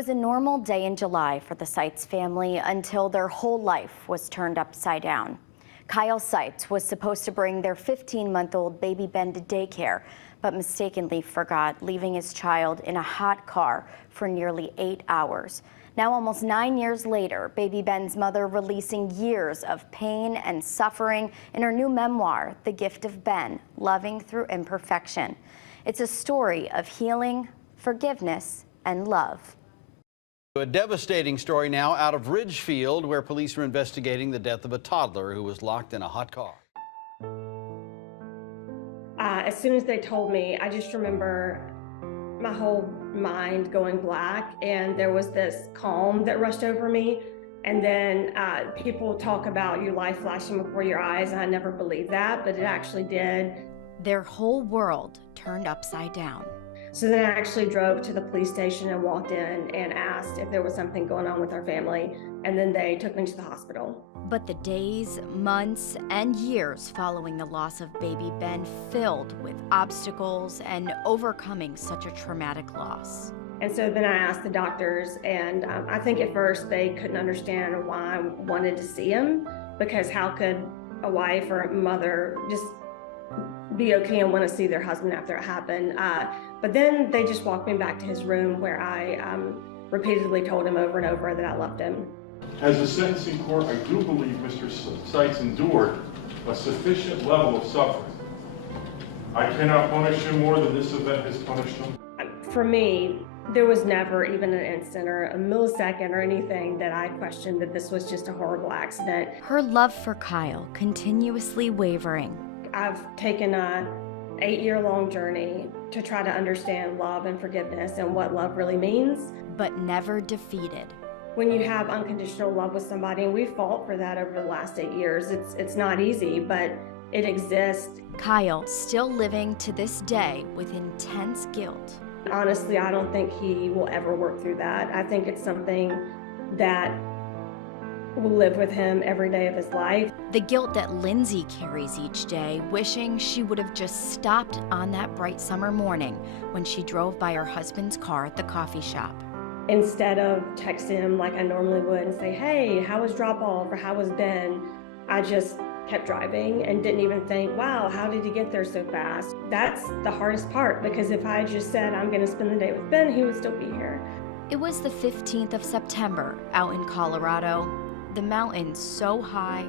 It was a normal day in July for the Seitz family until their whole life was turned upside down. Kyle Seitz was supposed to bring their 15-month-old baby Ben to daycare, but mistakenly forgot, leaving his child in a hot car for nearly 8 hours. Now, almost 9 years later, baby Ben's mother releasing years of pain and suffering in her new memoir, The Gift of Ben, Loving Through Imperfection. It's a story of healing, forgiveness, and love. A devastating story now out of Ridgefield, where police are investigating the death of a toddler who was locked in a hot car. As soon as they told me, I just remember my whole mind going black, and there was this calm that rushed over me. And then people talk about your life flashing before your eyes, and I never believed that, but it actually did. Their whole world turned upside down. So then I actually drove to the police station and walked in and asked if there was something going on with our family, and then they took me to the hospital. But the days, months, and years following the loss of baby Ben filled with obstacles and overcoming such a traumatic loss. And so then I asked the doctors, and I think at first they couldn't understand why I wanted to see him, because how could a wife or a mother just be okay and want to see their husband after it happened. But then they just walked me back to his room, where I repeatedly told him over and over that I loved him. As a sentencing court, I do believe Mr. Seitz endured a sufficient level of suffering. I cannot punish him more than this event has punished him. For me, there was never even an instant or a millisecond or anything that I questioned that this was just a horrible accident. Her love for Kyle continuously wavering. I've taken a 8-year-long journey to try to understand love and forgiveness and what love really means. But never defeated. When you have unconditional love with somebody, and we fought for that over the last 8 years, it's not easy, but it exists. Kyle still living to this day with intense guilt. Honestly, I don't think he will ever work through that. I think it's something that will live with him every day of his life. The guilt that Lindsey carries each day, wishing she would have just stopped on that bright summer morning when she drove by her husband's car at the coffee shop. Instead of texting him like I normally would and say, hey, how was drop off or how was Ben? I just kept driving and didn't even think, wow, how did he get there so fast? That's the hardest part, because if I just said I'm going to spend the day with Ben, he would still be here. It was the 15th of September out in Colorado. The mountains so high,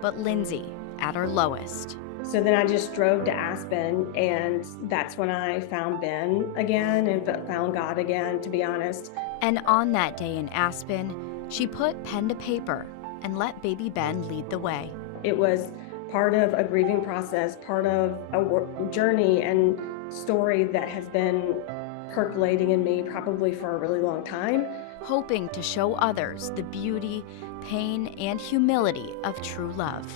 but Lindsey at her lowest. So then I just drove to Aspen, and that's when I found Ben again and found God again, to be honest. And on that day in Aspen, she put pen to paper and let baby Ben lead the way. It was part of a grieving process, part of a journey and story that has been percolating in me probably for a really long time. Hoping to show others the beauty, pain, and humility of true love.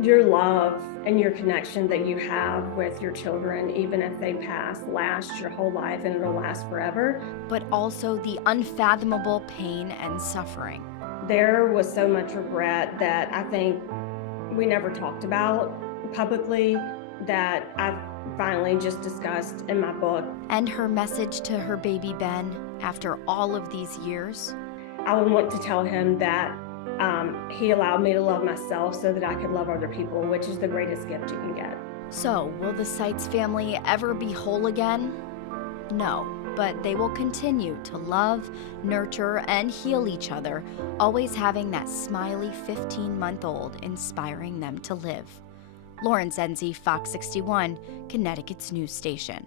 Your love and your connection that you have with your children, even if they pass, lasts your whole life and it'll last forever. But also the unfathomable pain and suffering. There was so much regret that I think we never talked about publicly, that I've finally just discussed in my book. And her message to her baby Ben after all of these years? I would want to tell him that he allowed me to love myself so that I could love other people, which is the greatest gift you can get. So, will the Seitz family ever be whole again? No, but they will continue to love, nurture, and heal each other, always having that smiley 15-month-old inspiring them to live. Lauren Zenzi, Fox 61, Connecticut's news station.